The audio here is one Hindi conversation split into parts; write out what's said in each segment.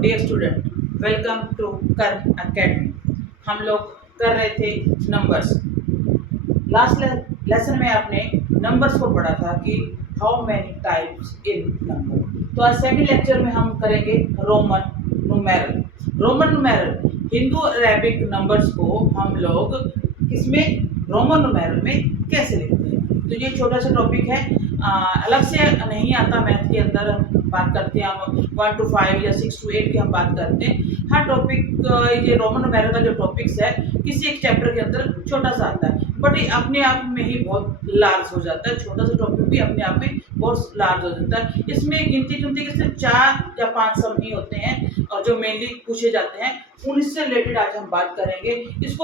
डियर स्टूडेंट, वेलकम टू कर्म अकेडमी। हम लोग कर रहे थे नंबर्स। लास्ट लेसन में आपने नंबर्स को पढ़ा था कि how many types in number. तो आज सेकंड लेक्चर में हम करेंगे Roman numeral. Roman numeral Hindu Arabic numbers को हम लोग किसमें, रोमन न्यूमेरल में कैसे लिखते हैं। तो ये छोटा सा टॉपिक है, अलग से नहीं आता मैथ के अंदर। हम बात करते हैं, हम 1 to 5 या 6 to 8 की हम बात करते हैं। हर टॉपिक, ये रोमन न्यूमेरल का जो टॉपिक्स है किसी एक चैप्टर के अंदर छोटा सा आता है, बट ये अपने आप में ही बहुत लार्ज हो जाता है। छोटा सा टॉपिक भी अपने आप में बहुत लार्ज हो जाता है। इसमें गिनती चुनती के सिर्फ 4 या 5 सम ही होते हैं और जो मेनली पूछे जाते हैं उनसे रिलेटेड आज हम बात करेंगे। इस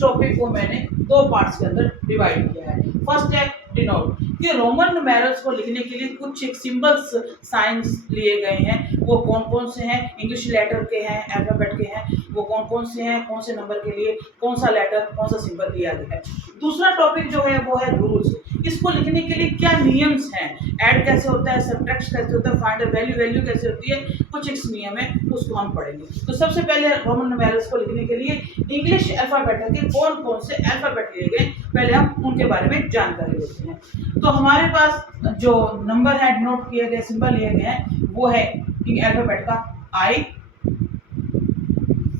टॉपिक को मैंने 2 पार्ट्स के अंदर डिवाइड किया है। फर्स्ट है डिनोट, कि रोमन न्यूमेरल्स को लिखने के लिए कुछ एक सिंबल्स साइंस लिए गए हैं। वो कौन कौन से हैं, इंग्लिश लेटर के हैं, अल्फाबेट के हैं, वो कौन कौन से हैं, कौन से नंबर के लिए कौन सा लेटर कौन सा सिंबल लिया गया है। दूसरा टॉपिक जो है वो है रूल्स, इसको लिखने के लिए क्या नियम्स हैं, ऐड कैसे होता है, सब्ट्रैक्ट कैसे होता है, फाइंड वैल्यू कैसे होती है, कुछ एक नियम है उसको हम पढ़ेंगे। तो सबसे पहले रोमन न्यूमेरल्स को लिखने के लिए इंग्लिश अल्फाबेट के कौन कौन से अल्फाबेट लिए गए, पहले हम उनके बारे में जानकारी लेते हैं। तो हमारे पास जो नंबर है नोट किए गए, सिंबल लिए गए हैं, वो है अल्फाबेट का I,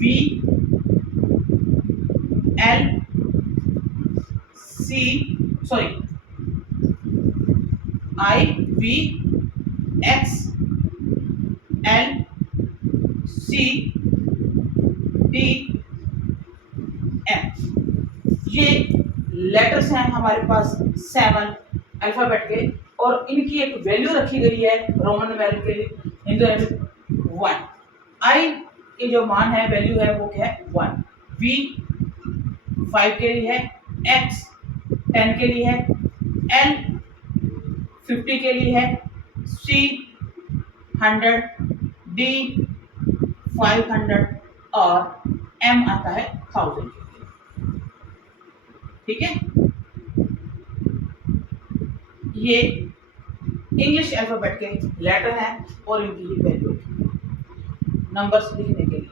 V, L, C, sorry, I, V, X, L, C, D, M. ये लेटर्स हैं हमारे पास 7 अल्फाबेट के, और इनकी एक वैल्यू रखी गई है रोमन न्यूमेरल के लिए, हिंदू 1। आई की जो मान है, वैल्यू है, वो क्या है 1। वी 5 के लिए है, एक्स 10 के लिए है, एल 50 के लिए है, सी 100, डी 500 और एम आता है 1000 के लिए। ठीक है, ये इंग्लिश अल्फाबेट के लेटर हैं और इनकी वैल्यू नंबर्स लिखने के लिए।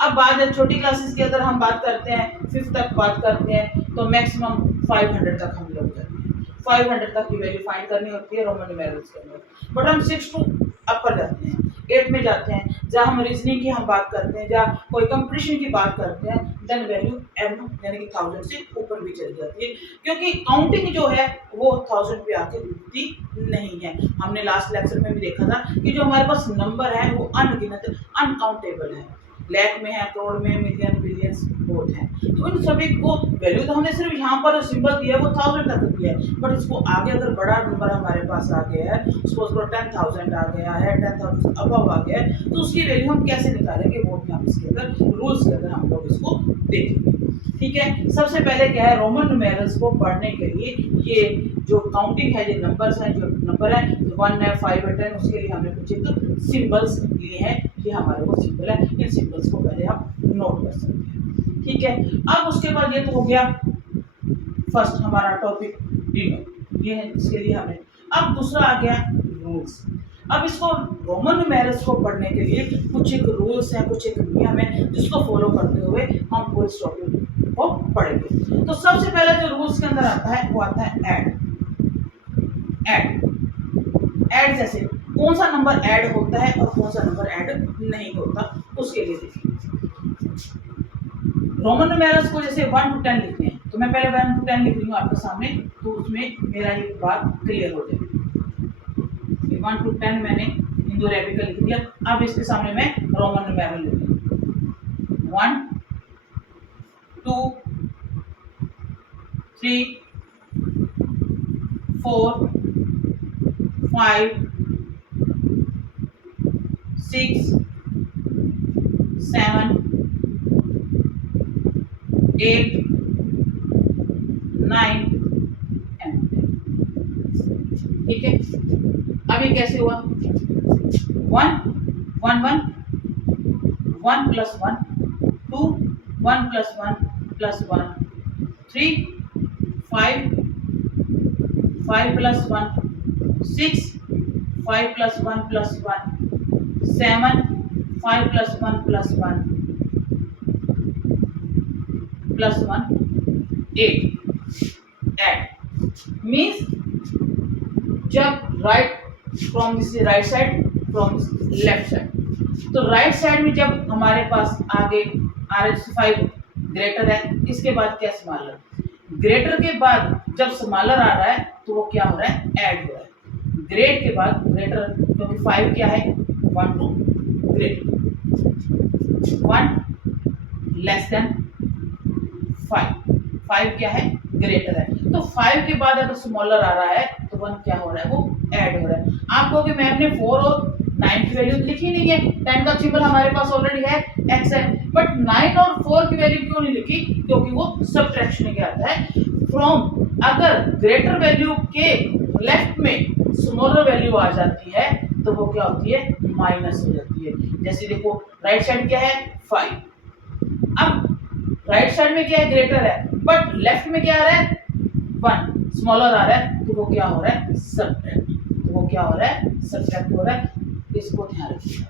अब बात है छोटी क्लासेस की, अगर हम बात करते हैं 5th तक बात करते हैं तो मैक्सिमम 500 तक हम लोग करते हैं। 500 तक की वैल्यू फाइंड करनी होती है रोमन न्यूमेरल्स के अंदर। बट हम 6 to अपर जाते हैं, 8 में जाते हैं, जहाँ हम रीजनिंग की हम बात करते हैं, जहाँ कोई कंपटीशन की बात करते हैं, देन वैल्यू एम यानी कि 1000 से ऊपर भी चली जाती है, क्योंकि काउंटिंग जो है वो 1000 पे आके रुकती नहीं है। हमने लास्ट लेक्चर में भी देखा था कि जो हमारे पास नंबर है वो अनगिनत, अनकाउंटेबल है, लाख में है, करोड़ में, मिलियन, बिलियंस बहुत है। तो इन सभी को वैल्यू तो हमने सिर्फ यहाँ पर सिंबल दिया है वो 1000 तक दिया है, बट इसको आगे अगर बड़ा नंबर हमारे पास आ गया है, सपोज करो 10,000 आ गया है, 10,000 अबव आ गया है, तो उसकी वैल्यू हम कैसे निकालेंगे वो भी हम इसके अंदर रूल्स के अंदर हम लोग इसको देखेंगे। ठीक है, सबसे पहले क्या है, रोमन न्यूमेरल्स को पढ़ने के लिए ये जो काउंटिंग है, ये नंबर्स हैं, जो नंबर है 1 है, 5 है, 10, उसके लिए हमने कुछ एक सिंबल्स लिए हैं। ये हमारे वो सिंबल है, इन सिंबल्स को पहले आप नोट कर सकते हैं। ठीक है, अब उसके बाद ये तो हो गया फर्स्ट हमारा टॉपिक डिनोट, ये है इसके लिए हमने। अब दूसरा आ गया रूल्स। अब इसको रोमन न्यूमेरल्स को पढ़ने के लिए कुछ एक रूल्स हैं, कुछ एक नियम है, जिसको फॉलो करते हुए हम पूरे टॉपिक को पढ़ेंगे। तो सबसे पहले जो रूल्स के अंदर आता है वो आता है ऐड। ऐड जैसे कौन सा नंबर ऐड होता है और कौन सा नंबर ऐड नहीं होता, उसके लिए देखिए। रोमन न्यूमेरल्स को जैसे 1 to 10 लिखते हैं, तो मैं पहले 1 to 10 लिख रही हूँ आपके सामने, तो उसमें मेरा ये बात क्लियर हो जाएगी। 1 to 10 मैंने हिंदू अरेबिक का लिख दिया। अब इसके सामने मैं रोमन न्यूमेरल लिख रही हूँ। 1 2 3 4 5 6 7 8 9 एंड 10। ठीक है, अब ये कैसे हुआ, 1 1 1 1 + 1 2 1 + 1 + 1 3 5 5 + 1 6 5 + 1 + 1 7 5 plus 1 plus 1 plus 1 8 add means जब right from this right side from this left side, तो राइट साइड में जब हमारे पास आगे RH5 ग्रेटर है, इसके बाद क्या स्मॉलर, ग्रेटर के बाद जब स्मॉलर आ रहा है तो वो क्या हो रहा है, ऐड हो रहा है। ग्रेट के बाद ग्रेटर, क्योंकि 5 क्या है 1 टू ग्रेट 1 लेस देन 5 क्या है ग्रेटर है, तो 5 के बाद अगर स्मॉलर आ रहा है तो 1 क्या हो रहा है, वो ऐड हो रहा है। आप कहोगे मैम ने 4 और 9 की वैल्यू लिखी नहीं है, 10 का सिंबल हमारे पास ऑलरेडी है x है, बट 9 और 4 की वैल्यू क्यों नहीं लिखी, क्योंकि वो सब्ट्रैक्शन के आता है फ्रॉम, अगर ग्रेटर वैल्यू के लेफ्ट में स्मॉलर वैल्यू आ जाती है तो वो क्या होती है, माइनस हो जाती है। जैसे देखो राइट साइड क्या है 5, अब राइट साइड में क्या है ग्रेटर है, बट लेफ्ट में क्या आ रहा है 1 स्मॉलर आ रहा है, तो वो क्या हो रहा है सब्ट्रैक्ट, तो वो क्या हो रहा है सब्ट्रैक्ट हो रहा है। इसको ध्यान रखिएगा,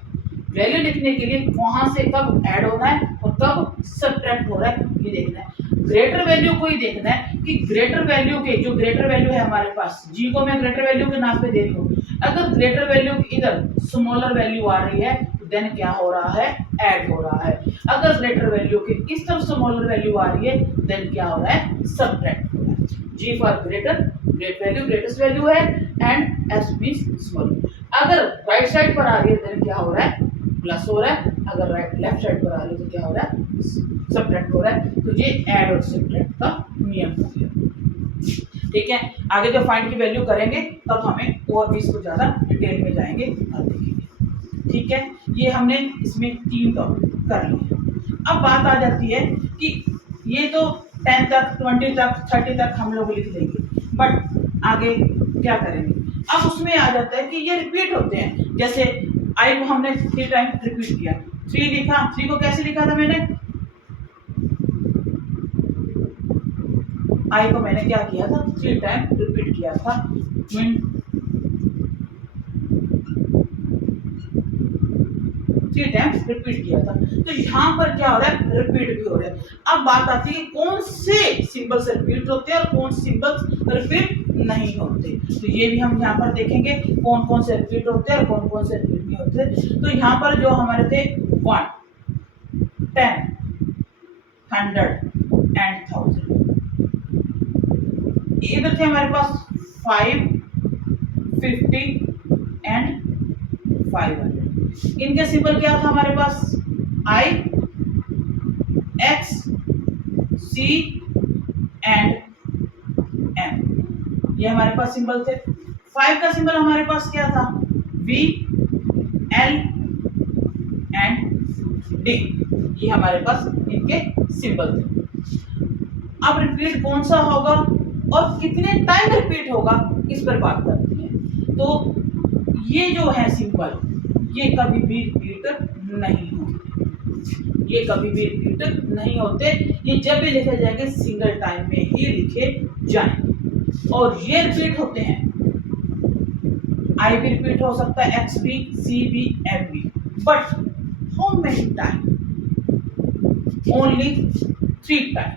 वैल्यू लिखने के लिए वहां से कब ऐड होना है और कब सब्ट्रैक्ट हो रहा है ये देखना है। ग्रेटर वैल्यू को ही देखना है कि ग्रेटर वैल्यू के जो ग्रेटर वैल्यू है हमारे पास, जी को मैं ग्रेटर वैल्यू के नाम पे दे रही हूँ, अगर ग्रेटर वैल्यू की इधर स्मॉलर वैल्यू आ रही है देन क्या हो रहा है, ऐड हो रहा है। अगर ग्रेटर वैल्यू के इस तरफ स्मॉलर वैल्यू आ रही है देन क्या हो रहा है, सब्ट्रैक्ट हो रहा है। G for greater, great value greatest value है, एंड एस मींस स्मॉलर। अगर राइट साइड पर आ रही है देन क्या हो रहा है, प्लस हो रहा है, अगर राइट लेफ्ट साइड पर आ रही है तो क्या हो रहा है, सब्ट्रैक्ट हो रहा है। तो ये ऐड और सब्ट्रैक्ट का नियम हो गया। ठीक है, आगे जब फाइंड की वैल्यू करेंगे तब हमें और भी इसको ज्यादा डिटेल में जाएंगे और देखेंगे। ठीक है, ये हमने इसमें 3 टॉपिक कर लिए। अब बात आ जाती है कि ये तो 10 तक 20 तक 30 तक हम लोग लिख लेंगे, बट आगे क्या करेंगे। अब उसमें आ जाता है कि ये रिपीट होते हैं, जैसे आई को हमने 3 टाइम रिपीट किया, 3 लिखा, 3 को कैसे लिखा था मैंने, आई को मैंने क्या किया था 3 टाइम रिपीट किया था, 3 टाइम रिपीट किया था। तो यहाँ पर क्या हो रहा है, रिपीट भी हो रहा है। अब बात आती है कौन से सिंबल से रिपीट होते हैं और कौन से सिंबल रिपीट नहीं होते। तो ये भी हम यहाँ पर देखेंगे कौन कौन से रिपीट होते हैं और कौन कौन से रिपीट नहीं होते। तो यहाँ पर जो हमारे थे 1, 10, 100 एंड 1000, इधर थे हमारे पास 5, 50 एंड 500। इनके सिंबल क्या था हमारे पास, I, X, C and M, ये हमारे पास सिंबल थे। 5 का सिंबल हमारे पास क्या था, V, L एंड D, ये हमारे पास इनके सिंबल थे। अब रिपीट कौन सा होगा और कितने टाइम रिपीट होगा इस पर बात करते हैं। तो ये जो है सिंबल ये कभी भी रिपीट नहीं होते, ये कभी भी रिपीट नहीं होते, ये जब भी लिखे जाएंगे सिंगल टाइम में ही लिखे जाएंगे और ये रिपीट होते हैं। आई भी रिपीट हो सकता है, एक्स भी, सी भी, एम भी, but how many time, only 3 time,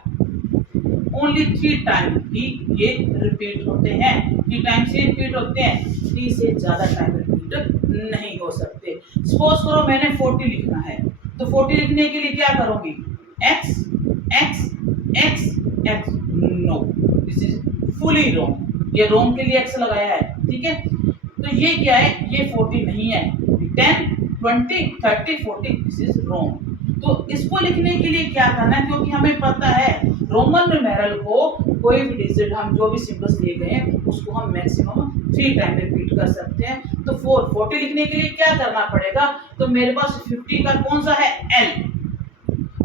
only 3 time ही ये रिपीट होते हैं। 3 टाइम से रिपीट होते हैं, 3 से ज्यादा टाइम रिपीट नहीं हो सकते। सपोज करो मैंने 40 लिखना है, तो 40 लिखने के लिए क्या करूंगी, x x x x, no this is fully wrong, ये रॉन्ग के लिए x लगाया है। ठीक है, तो ये क्या है, ये 40 नहीं है, 10 20 30 40, दिस इज रॉन्ग। तो इसको लिखने के लिए क्या करना है, क्योंकि हमें पता है रोमन न्यूमेरल को कोई भी डिजिट हम जो भी सिंबल्स दिए गए हैं उसको हम मैक्सिमम 3 टाइम रिपीट कर सकते हैं। तो 40 लिखने के लिए क्या करना पड़ेगा, तो मेरे पास 50 का कौन सा है, L,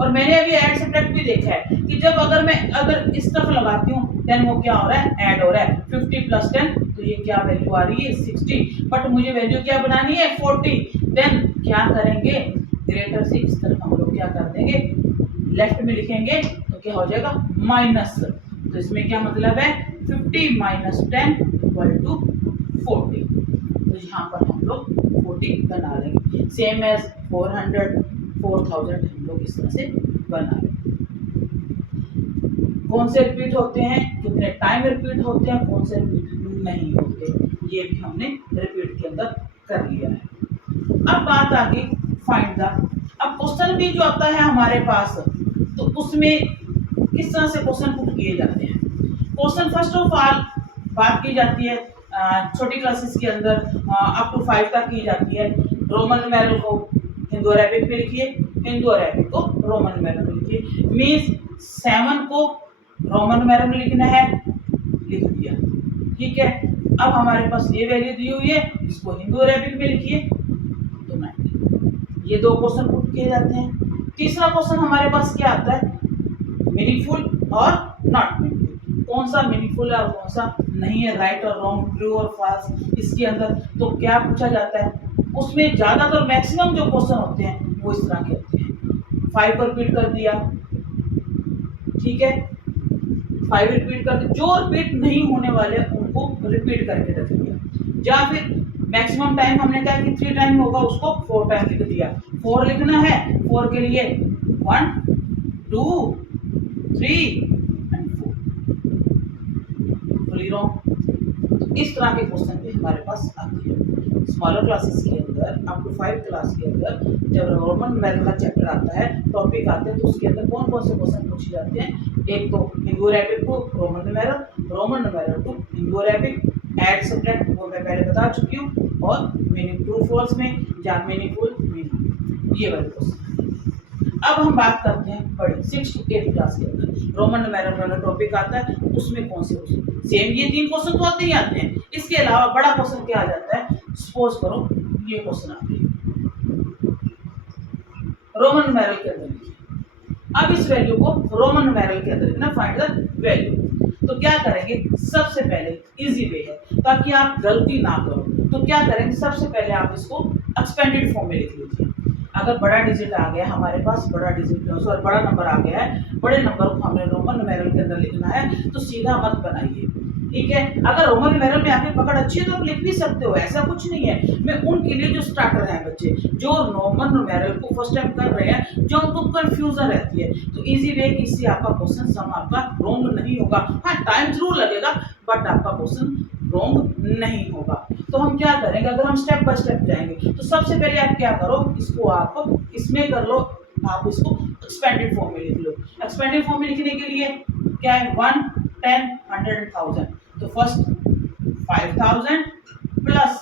और मैंने अभी ऐड सब्ट्रैक्ट भी देखा है कि जब अगर इस तरफ लगाती हूँ देन वो क्या हो रहा है, ऐड हो रहा है। 50 प्लस 10, तो ये क्या वैल्यू आ रही है 60, बट मुझे वैल्यू क्या बनानी है 40। देन क्या करेंगे, ग्रेटर से इस तरफ हम लोग क्या कर देंगे, लेफ्ट में लिखेंगे तो क्या हो जाएगा माइनस। तो इसमें क्या मतलब है, 50 माइनस 10 इक्वल टू 40। तो यहाँ पर हम लोग 40 बना लेंगे। सेम एज 400, 4000 हम लोग इस तरह से बना रहे हैं। कौन से रिपीट होते हैं, कितने टाइम रिपीट होते हैं, कौन से रिपीट नहीं होते, ये भी हमने रिपीट के अंदर कर लिया है। अब बात आ गई फाइंड द। अब क्वेश्चन भी जो आता है हमारे पास, तो उसमें किस तरह से क्वेश्चन पुट किए जाते हैं। क्वेश्चन फर्स्ट ऑफ ऑल बात की जाती है छोटी क्लासेस के अंदर अप टू 5 तक की जाती है। रोमन न्यूमेरल को हिंदू अरेबिक में लिखिए, हिंदू अरेबिक को रोमन न्यूमेरल में लिखिए। मीन्स 7 को रोमन न्यूमेरल में लिखना है, लिख दिया, ठीक है। अब हमारे पास ये वैल्यू दी हुई है, इसको हिंदू अरेबिक में लिखिए तो 90। ये दो क्वेश्चन पुट किए जाते हैं। तीसरा क्वेश्चन हमारे पास क्या आता है, मीनिंगफुल और नॉट मीनिंगफुल। कौन सा मीनिंगफुल है और कौन सा नहीं है, राइट और रॉन्ग, ट्रू और फॉल्स, इसके अंदर तो क्या पूछा जाता है। उसमें ज्यादातर मैक्सिमम जो क्वेश्चन होते हैं वो इस तरह के होते हैं। 5 को रिपीट कर दिया, ठीक है, 5 रिपीट कर दिया, जो रिपीट नहीं होने वाले उनको रिपीट करके रख दिया। या फिर मैक्सिमम टाइम हमने कहा कि 3 टाइम होगा, उसको 4 टाइम लिख दिया। 4 लिखना है, 4 के लिए 1 2 3 एंड 4, फुली रॉन्ग। तो इस तरह के क्वेश्चन भी हमारे पास आते हैं। स्मॉलर क्लासेस के अंदर अप टू 5 क्लास के अंदर जब रोमन न्यूमेरल का चैप्टर आता है, टॉपिक आते हैं, तो उसके अंदर कौन कौन से क्वेश्चन पूछे जाते हैं। एक तो Hindu Arabic to Roman numeral, Roman numeral to Hindu Arabic, add subtract वो मैं पहले बता चुकी हूँ, और मीनिंग ट्रू फॉल्स में या मीनिंगफुल मीनिंग, ये वाले क्वेश्चन। अब हम बात करते हैं बड़े 6 to 8 क्लास के अंदर रोमन न्यूमेरल वाला टॉपिक आता है, उसमें कौन से क्वेश्चन, सेम ये 3 क्वेश्चन तो आते ही आते हैं। इसके अलावा बड़ा क्वेश्चन क्या आ जाता है, सपोज करो ये क्वेश्चन आते हैं रोमन न्यूमेरल के अंदर लिखिए। अब इस वैल्यू को रोमन न्यूमेरल के अंदर लिखना, फाइंड द वैल्यू। तो क्या करेंगे, सबसे पहले इजी वे है ताकि आप गलती ना करो, तो क्या करेंगे, सबसे पहले आप इसको एक्सपेंडेड फॉर्म में लिख लीजिए। अगर बड़ा डिजिट आ गया हमारे पास, बड़ा डिजिट सॉरी बड़ा नंबर आ गया है, बड़े नंबर को हमने रोमन न्यूमेरल के अंदर लिखना है, तो सीधा मत बनाइए, ठीक है। अगर रोमन न्यूमेरल में आपकी पकड़ अच्छी है तो आप लिख भी सकते हो, ऐसा कुछ नहीं है। मैं उनके लिए जो स्टार्टर हैं बच्चे, जो रोमन न्यूमेरल को फर्स्ट टाइम कर रहे हैं, जो उनको कंफ्यूजन रहती है, तो इजी वे कि इससे आपका क्वेश्चन सम आपका रॉन्ग नहीं होगा। हाँ, टाइम जरूर लगेगा बट आपका क्वेश्चन रॉन्ग नहीं होगा। तो हम क्या करेंगे, अगर हम स्टेप बाय स्टेप जाएंगे, तो सबसे पहले आप क्या करो, इसको आप इसमें कर लो, आप इसको एक्सपेंडेड फॉर्म में लिख लो। एक्सपेंडेड फॉर्म में लिखने के लिए क्या है, 1 10 100 एंड 1000। तो फर्स्ट 5000 प्लस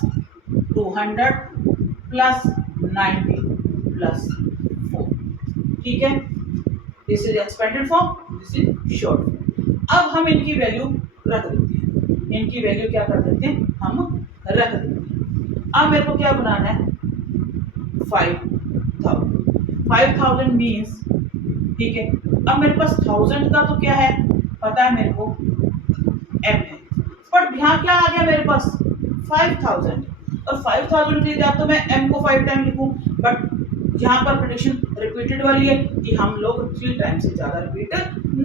200 प्लस 90 प्लस 4, ठीक है। This is expanded form, this is short form. अब हम इनकी वैल्यू रख देते हैं, इनकी वैल्यू क्या कर देते हैं, हम रख देते हैं। अब मेरे को क्या बनाना है, 5000 मीन्स, ठीक है। अब मेरे पास 1000 का तो क्या है पता है मेरे को, m है, बट यहाँ क्या आ गया मेरे पास 5000, और 5000 के लिए तो मैं m को 5 टाइम लिखूं, बट यहाँ पर प्रेडिक्शन रिपीटेड वाली है कि हम लोग 3 टाइम से ज्यादा रिपीट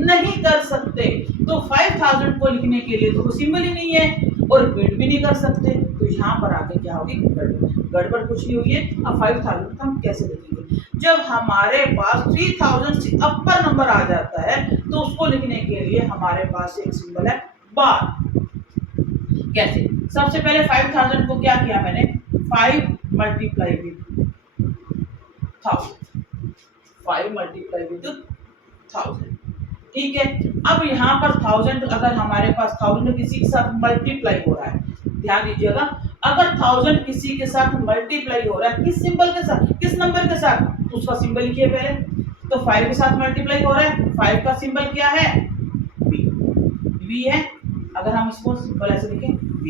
नहीं कर सकते। तो 5000 को लिखने के लिए तो सिंबल ही नहीं है और रिपीट भी नहीं कर सकते, तो यहाँ पर आके क्या होगी, गड़बड़ कुछ नहीं हुई है। अब 5000 हम कैसे लिखेंगे, जब हमारे पास 3000 से अपर नंबर आ जाता है, तो उसको लिखने के लिए हमारे पास एक सिंबल है बार। कैसे, सबसे पहले 5000 को क्या किया मैंने, 5 मल्टीप्लाई विद 1000, 5 मल्टीप्लाई विद 1000, ठीक है। अब यहाँ पर 1000 अगर हमारे पास 1000 किसी के साथ मल्टीप्लाई हो रहा है, ध्यान दीजिएगा, अगर 1000 किसी के साथ मल्टीप्लाई हो रहा है, किस सिंबल के साथ, किस नंबर के साथ, तो उसका सिंबल लिखिए पहले। तो 5 के साथ मल्टीप्लाई हो रहा है, 5 का सिंबल क्या है, v, v है। अगर हम इसको सिंबल ऐसे लिखें v,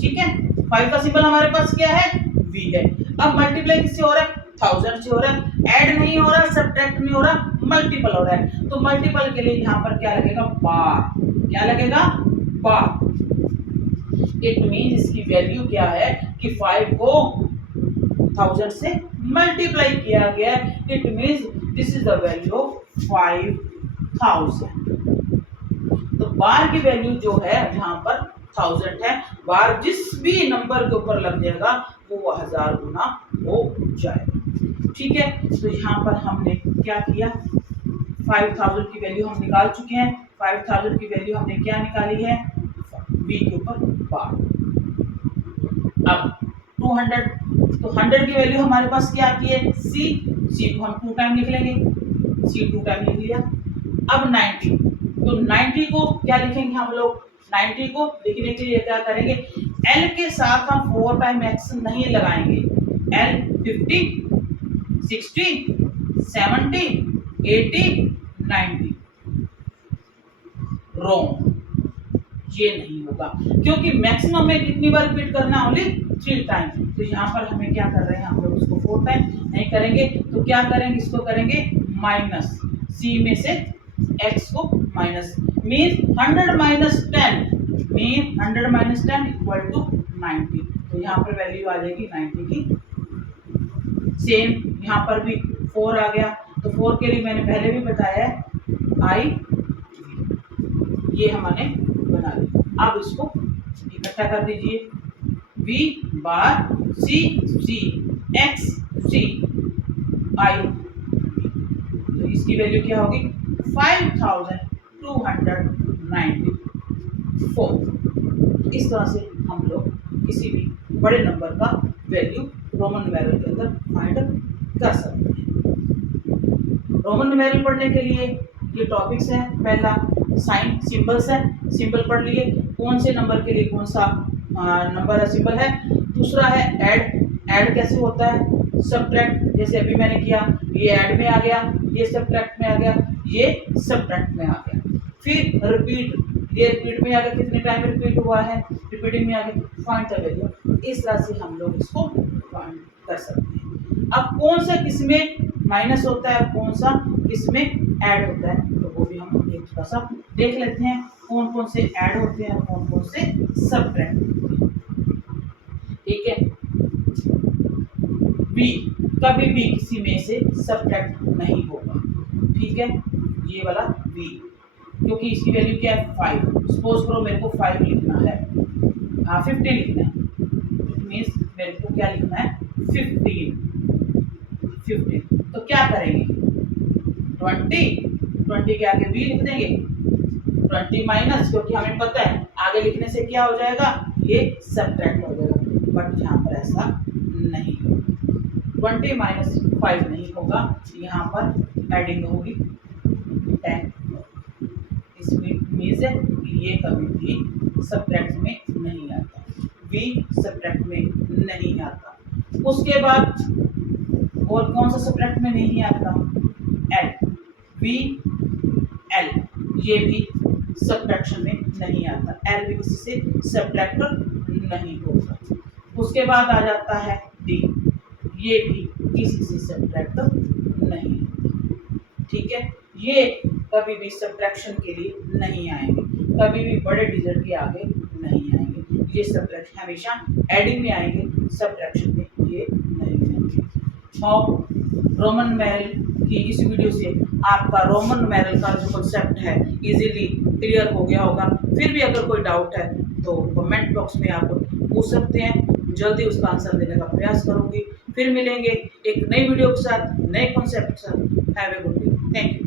ठीक है। 5 का सिंबल हमारे पास क्या है, v है। अब मल्टीप्लाई किससे हो रहा है, 1000 से हो रहा है, ऐड नहीं हो रहा, सब्ट्रैक्ट नहीं हो रहा, मल्टीपल हो रहा है। तो मल्टीपल के लिए यहाँ पर क्या लगेगा, बार, क्या लगेगा, बार। इट मीन इसकी वैल्यू क्या है कि 5 को 1000 से मल्टीप्लाई किया गया, it means this is the value of 5000। तो बार की वैल्यू जो है यहाँ पर 1000 है, बार जिस भी नंबर के ऊपर लग जाएगा वो 1000 गुना हो जाएगा। ठीक है, तो यहाँ पर हमने क्या किया, 5000 की वैल्यू हम निकाल चुके हैं। 5000 की वैल्यू हमने क्या निकाली है, v के ऊपर बार। अब 200, तो 100 की वैल्यू हमारे पास क्या आती है, c को हम 2 टाइम लिख लेंगे, c 2 टाइम लिख लिया। अब 90, तो 90 को क्या लिखेंगे हम लोग, 90 को लिखने के लिए क्या करेंगे, l के साथ हम 4 टाइम x नहीं लगाएंगे, l 50, 60, 70, 80, 90, रॉन्ग, ये नहीं होगा, क्योंकि मैक्सिमम में कितनी बार रिपीट करना, ओनली 3 टाइम। तो यहाँ पर हमें क्या कर रहे हैं, हम लोग इसको 4 टाइम नहीं करेंगे, तो क्या करेंगे, इसको करेंगे माइनस, c में से x को minus, mean 100 minus 10, mean 100 minus 10 equal to 90। तो यहाँ पर वैल्यू आ जाएगी 90 की। सेम यहाँ पर भी 4 आ गया, तो 4 के लिए मैंने पहले भी बताया है i, ये हमने बना लिया। अब इसको इकट्ठा कर दीजिए, v bar c x c i, तो इसकी वैल्यू क्या होगी, 5294। इस तरह से हम लोग किसी भी बड़े नंबर का वैल्यू रोमन न्यूमेरल के अंदर फाइंड कर सकते हैं। रोमन न्यूमेरल पढ़ने के लिए ये टॉपिक्स हैं, पहला साइन सिंबल्स है, सिंबल पढ़ लिए, कौन से नंबर के लिए कौन सा नंबर है, सिंबल है। दूसरा है ऐड कैसे होता है, सब्ट्रैक्ट, जैसे अभी मैंने किया, ये ऐड में आ गया, ये सब्ट्रैक्ट में आ गया, ये सब्ट्रैक्ट में आ गया। फिर रिपीट, ये रिपीट में आ गया, कितने टाइम रिपीट हुआ है, रिपीटिंग में आ गया, फाइंड द वैल्यू। इस तरह से हम लोग इसको फाइंड कर सकते हैं। अब कौन सा किसमें माइनस होता है, कौन सा किसमें ऐड होता है, तो वो भी हम एक थोड़ा सा देख लेते हैं, कौन कौन से ऐड होते हैं और कौन कौन से सब्ट्रैक्ट होते हैं। ठीक है, b कभी भी किसी में से सब्ट्रैक्ट नहीं होगा, ठीक है, ये वाला b, क्योंकि इसकी वैल्यू क्या है, 5। सपोज करो मेरे को 5 लिखना है, 50 लिखना है, मीन्स मेरे को क्या लिखना है, 15। तो क्या करेंगे, 20 के आगे b लिख देंगे, 20 माइनस, क्योंकि हमें पता है आगे लिखने से क्या हो जाएगा, ये सब्ट्रैक्ट हो जाएगा, बट यहाँ पर ऐसा नहीं होगा, 20 माइनस 5 नहीं होगा, यहाँ पर एडिंग होगी 10। इसमें मीन्स ये कभी भी सब्ट्रैक्ट में नहीं आता, b सब्ट्रैक्ट में नहीं आता। उसके बाद और कौन सा सब्ट्रैक्ट में नहीं आता, l, v l, ये भी सब्ट्रैक्शन में नहीं आता, l भी किसी से सब्ट्रैक्ट नहीं होगा। उसके बाद आ जाता है d, ये भी किसी से सब्ट्रैक्ट नहीं होता, ठीक है, ये कभी भी सब्ट्रैक्शन के लिए नहीं आएंगे, कभी भी बड़े डिजिट के आगे नहीं आएंगे, ये सब्ट्रैक्शन हमेशा एडिंग में आएंगे, सब्ट्रैक्शन में ये नहीं आएंगे। और रोमन न्यूमेरल की इस वीडियो से आपका रोमन न्यूमेरल का जो कॉन्सेप्ट है इजीली क्लियर हो गया होगा। फिर भी अगर कोई डाउट है तो कमेंट बॉक्स में आप पूछ सकते हैं, जल्दी उसका आंसर देने का प्रयास करूंगी। फिर मिलेंगे एक नई वीडियो के साथ, नए कॉन्सेप्ट के साथ। Have a good day, thank you.